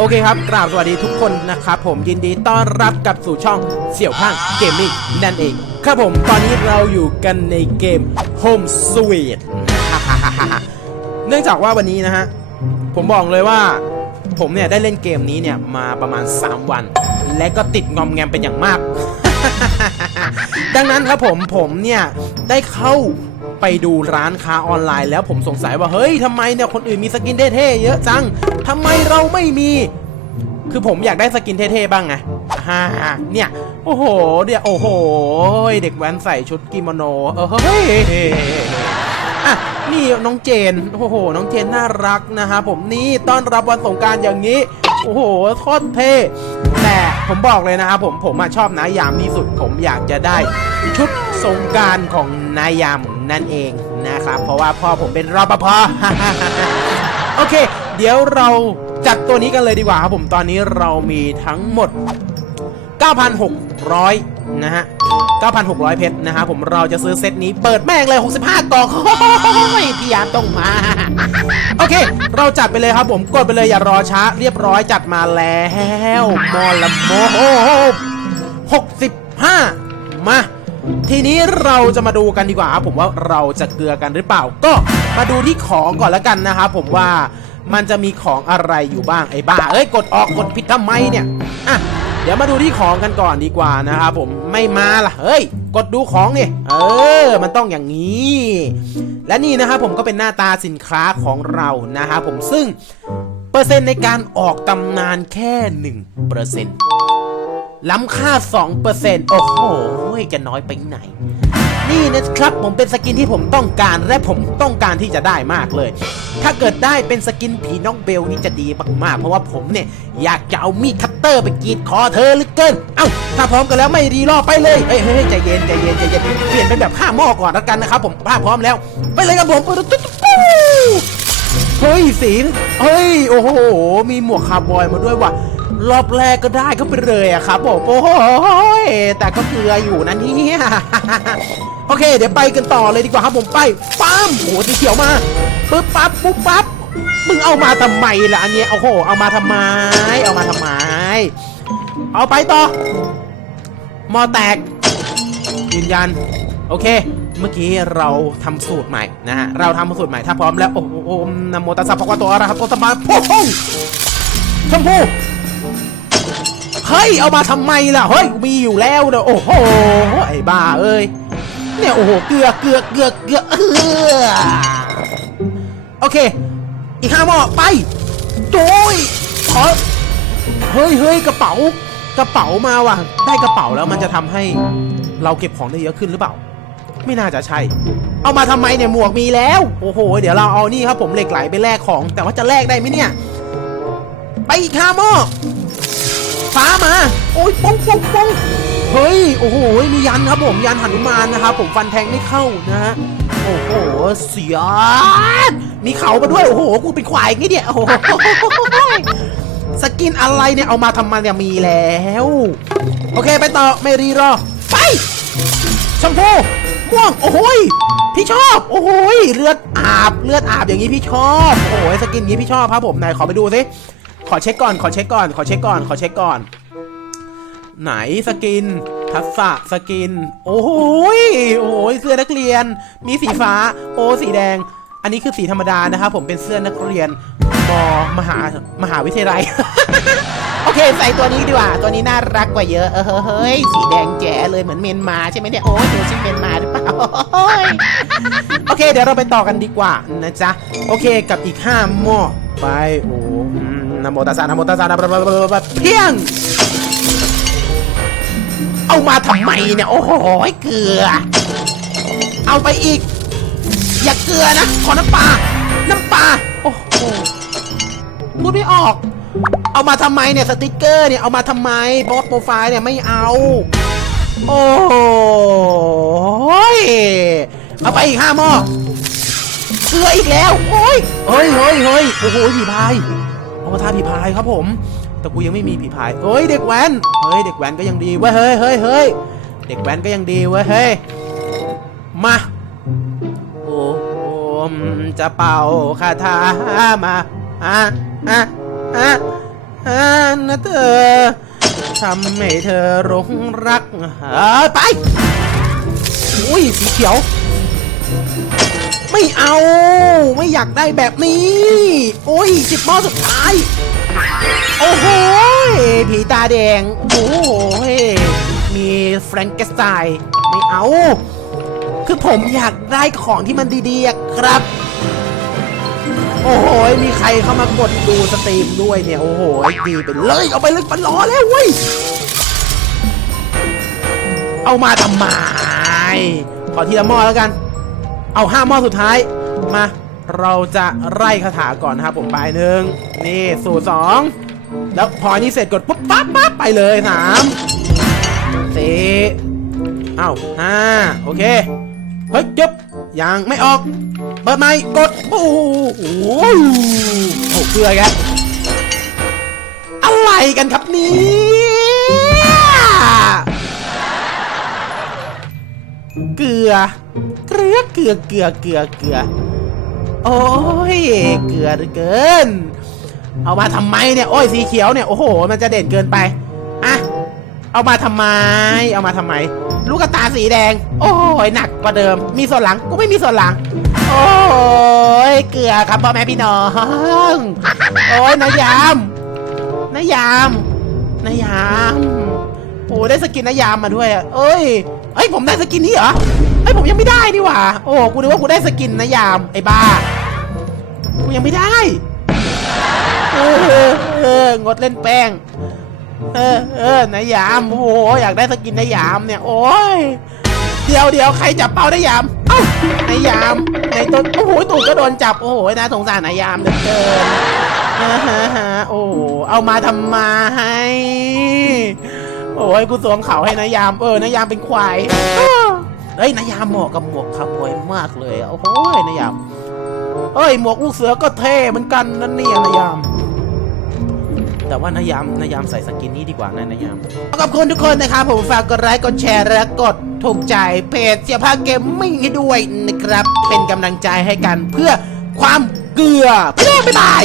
โอเคครับ กราบสวัสดีทุกคนนะครับผมยินดีต้อนรับกลับสู่ช่องเสี่ยวข้างเกมมิ่งนั่นเอง ครับผมตอนนี้เราอยู่กันในเกม Home Sweet เนื่องจากว่าวันนี้นะฮะ ผมบอกเลยว่า ผมเนี่ยได้เล่นเกมนี้เนี่ยมาประมาณ 3 วัน และก็ติดงอมแงมเป็นอย่างมาก ดังนั้นครับผมผมเนี่ยได้เข้า ไปดูร้านค้าออนไลน์แล้วผมสงสัยว่าเฮ้ยทำไมเนี่ยคนอื่นมีสกินเท่ๆเยอะจังทำไมเราไม่มี คือผมอยากได้สกินเท่ๆบ้างไงฮ่าเนี่ยโอ้โหเดี๋ยวโอ้โห เด็กแว้นใส่ชุดกิโมโนเออเฮ้ยอะนี่น้องเจนโอ้โห น้องเจนน่ารักนะฮะผมนี่ต้อนรับวันสงการอย่างนี้โอ้โหโคตรเท่แต่ผมบอกเลยนะครับผมผมอะชอบนายามที่สุด ผมอยากจะได้ชุดสงการของนายาม นั่นเองนะครับ เพราะว่าพ่อผมเป็นรปภโอเค เดี๋ยวเราจัดตัวนี้กันเลยดีกว่าครับผมตอนนี้เรามีทั้งหมด 9,600 นะฮะ 9,600 เพชรนะฮะผมเราจะซื้อเซตนี้เปิดแม่งเลย 65 กล่องโอ้ยพี่ยามต้องมา โอเค เราจัดไปเลยครับผมกดไปเลยอย่ารอช้าเรียบร้อยจัดมาแล้วมอลโม65 มา ทีนี้เราจะมาดูกันดีกว่าครับผมว่าเราจะเกลือกันหรือเปล่า ก็มาดูที่ของก่อนแล้วกันนะครับผมว่ามันจะมีของอะไรอยู่บ้างไอ้บ้า เอ้ยกดออกกดผิดทำไมเนี่ยอะเดี๋ยวมาดูที่ของกันก่อนดีกว่านะครับผมไม่มาล่ะเฮ้ย กดดูของเนี่ยเออ มันต้องอย่างนี้ และนี่นะครับผมก็เป็นหน้าตาสินค้าของเรานะครับผมซึ่งเปอร์เซ็นต์ในการออกตำนานแค่1%เปอร์เซ็นต์ ล้ำค่า 2%โอ้โหจะน้อยไปไหน นี่นะครับผมเป็นสกินที่ผมต้องการและผมต้องการที่จะได้มากเลย ถ้าเกิดได้เป็นสกินผีน้องเบลนี่จะดีมากๆ เพราะว่าผมเนี่ยอยากจะเอามีดคัตเตอร์ไปกรีดคอเธอหลือเกิน เอ้า ถ้าพร้อมกันแล้วไม่รีรอไปเลยเฮ้ยเฮ้ยใจเย็นใจเย็นใจเย็นเปลี่ยนเป็นแบบข้าหม้อก่อนแล้วกันนะครับผมถ้าพร้อมแล้ว ไปเลยครับผมปุ๊บเฮ้ยสีเฮ้ยโอ้โหมีหมวกคาร์บอยมาด้วยว่ะ รอบแรกก็ได้ก็ไปเลยอะครับผมโอ้โหแต่ก็เกลืออยู่นะเนี่ยโอเค เดี๋ยวไปกันต่อเลยดีกว่าครับผมไปปั๊มโอ้โหสีเขียวมาปึ๊บปั๊บปุ๊บปั๊บมึงเอามาทำไมล่ะอันเนี้ยโอ้โหเอามาทำไม เอามาทำไม เอาไปต่อมอแตกยืนยัน โอเค เมื่อกี้เราทำสูตรใหม่นะฮะเราทำสูตรใหม่ถ้าพร้อมแล้วโอ้โหนโมตัสสะภะคะวะโตอะระหะโตสัมมาพุทธงชมพู เฮ้ย เอามาทำไมล่ะ เฮ้ย มีอยู่แล้วเด้อโอ้โห ไอ้บ้าเอ้ย เนี่ย โอ้โห เกลือเกลือเกลือเกลือเออโอเค อีกห้าหม้อไปโจ้ยขอเฮ้ยเฮ้ยกระเป๋ากระเป๋ามาว่ะ ได้กระเป๋าแล้วมันจะทำให้เราเก็บของได้เยอะขึ้นหรือเปล่า ไม่น่าจะใช่ เอามาทำไมเนี่ยหมวกมีแล้ว โอ้โห เดี๋ยวเราเอานี่ครับผมเหล็กไหลไปแลกของ แต่ว่าจะแลกได้ไหมเนี่ย ไปอีกห้าหม้อ อ้ยป้องป้องป้องเฮ้ย โอ้โห มียันครับผม ยันหันุมานนะครับ ผมฟันแทงไม่เข้านะฮะ โอ้โห เสียมีเขามาด้วย โอ้โห กูเป็นควายงี้เนี่ย โอ้โห สกินอะไรเนี่ย เอามาทำไมเนี่ยมีแล้ว โอเค ไปต่อ ไม่รีรอ ไปชมพูม่วง โอ้โหพี่ชอบ โอ้โหเลือดอาบ เลือดอาบอย่างนี้พี่ชอบ โอ้โห สกินนี้พี่ชอบครับผม ไหนขอไปดูสิ ขอเช็คก่อน ขอเช็คก่อน ขอเช็คก่อน ขอเช็คก่อน ไหนสกิน ทักษะสกิน โอ้โหยโอ้โหยเสื้อนักเรียน มีสีฟ้า โอ้สีแดง อันนี้คือสีธรรมดานะครับผมเป็นเสื้อนักเรียนมมหามหาวิทยาลัย โอเค ใส่ตัวนี้ดีกว่า ตัวนี้น่ารักกว่าเยอะ เออเฮ้ย สีแดงแจ๋เลยเหมือนเมนมาใช่ไหมเนี่ย โอ้ยดูซิเมนมาหรือเปล่า โอ้ยโอเค เดี๋ยวเราไปต่อกันดีกว่านะจ๊ะ โอเค กับอีกห้าหม้อไป โอ้นโมตัสสะนโมตัสสะนะบลาบลาบลาบลาเพียง เอามาทำไมเนี่ย โอ้โหเกลือ เอาไปอีก อย่าเกลือนะ ขอน้ำปลา น้ำปลา โอ้โห พูดไม่ออก เอามาทำไมเนี่ยสติกเกอร์เนี่ย เอามาทำไมเพราะว่าโปรไฟล์เนี่ยไม่เอา โอ้ยเอาไปอีกห้าหม้อเกลืออีกแล้ว โอ้ยเฮ้ยเฮ้ยเฮ้ยโอ้โหผีพาย เอามาทาผีพายครับผม แต่กูยังไม่มีผีพายเฮ้ยเด็กแว้นเฮ้ยเด็กแว้นก็ยังดีเว้ยเฮ้ยเฮ้ยเฮ้ยเด็กแว้นก็ยังดีเว้ยเฮ้ยมาโอ้มจะเป่าคาถามาอะอะอะอ่านะเธอทำให้เธอหลงรักเอ้ยไปอุ้ยสีเขียว ไม่เอา ไม่อยากได้แบบนี้ โอ้ยสิบหม้อสุดท้าย โอ้โหผีตาแดง โอ้โหมีแฟรงเกสไตน์ไม่เอา คือผมอยากได้ของที่มันดีๆอะครับ โอ้โห มีใครเข้ามากดดูสตรีมด้วยเนี่ย โอ้โหดีไปเลยเอาไปเลยปันล้อแล้วเว้ย เอามาทำไมขอทีละหม้อแล้วกัน เอาห้าหม้อสุดท้ายมา เราจะไล่คาถาก่อนนะครับผมไปหนึ่งนี่สูตรสองแล้วพอนี้เสร็จกดปุ๊บปั๊บปั๊บไปเลยสามสี่เอ้าห้าโอเค เฮ้ยจบยังไม่ออก เปิดไม่กด โอ้โหโอ้โหเกลือแกอะไรกันครับนี่เกลือ เกลือ เกลือ เกลือ เกลือเกลือ โอ้ยเกลือเหลือเกิน เอามาทำไมเนี่ย โอ้ยสีเขียวเนี่ย โอ้โห มันจะเด่นเกินไป อะ เอามาทำไม เอามาทำไม ลูกกระตาสีแดง โอ้ยหนักกว่าเดิม มีส่วนหลัง กูไม่มีส่วนหลัง โอ้ยเกลือครับพ่อแม่พี่น้อง โอ้ยนายามนายามนายาม โอ้ได้สกินนายามมาด้วยอะเอ้ยเอ้ย ผมได้สกินนี้เหรอ อ้ยผมยังไม่ได้นี่หว่า โอ้กูนึกว่ากูได้สกินนายามไอ้บ้า กูยังไม่ได้ เออเอองดเล่นแป้ง เออเออนายาม โอ้โหอยากได้สกินนายามเนี่ย โอ้ย เดี๋ยวเดี๋ยวใครจับเป้าได้ยาม เอ้านายามในต้นโอ้โหตู่ก็โดนจับ โอ้โหน่าสงสารนายามเหลือเกินฮ่าฮ่าโอ้โหเอามาทำไมโอ้ยกูสวมเขาให้นายาม เออนายามเป็นควาย เฮ้ยนายามเหมาะกับหมวกคาวบอยมากเลยอะโอ้โหนายามเฮ้ยหมวกลูกเสือก็เท่เหมือนกันนั่นนี่นายาม แต่ว่านายามนายามใส่สกินนี้ดีกว่านะนายามขอบคุณทุกคนนะครับผมฝากกดไลค์กดแชร์และกดถูกใจเพจเสียภาคเกมมิ่งให้ด้วยนะครับ เป็นกำลังใจให้กันเพื่อความเกลือเพื่อบ๊ายบาย